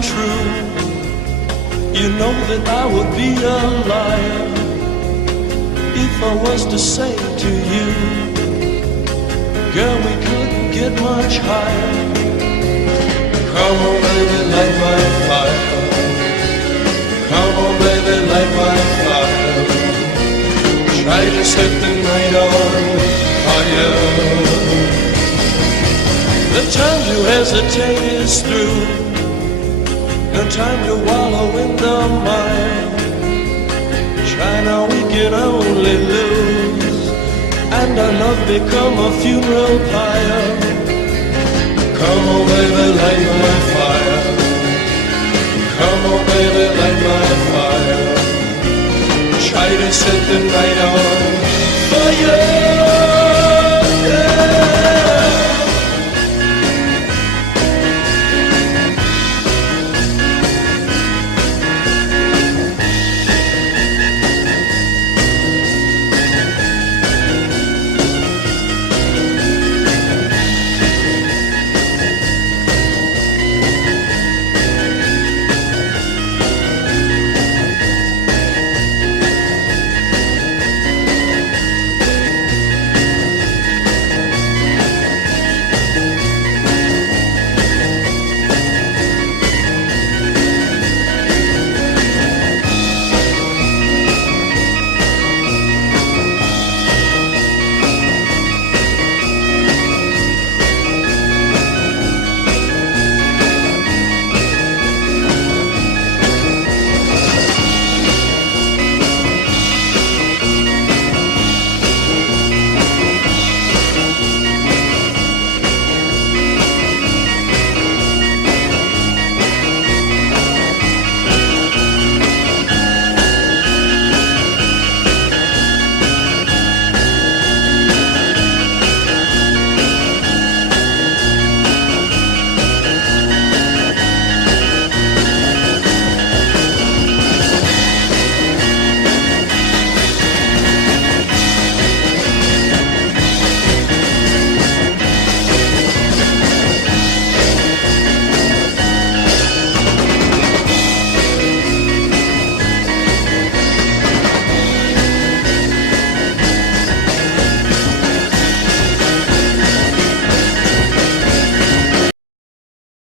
untrue, you know that I would be a liar if I was to say to you, girl, we couldn't get much higher. Come on, baby, light my fire. Come on, baby, light my fire. Try to set the night on fire. The time to hesitate is through. No time to wallow in the mire. Try now, we can only lose, and our love become a funeral pyre. Come on, baby, light my fire. Come on, baby, light my fire. Try to set the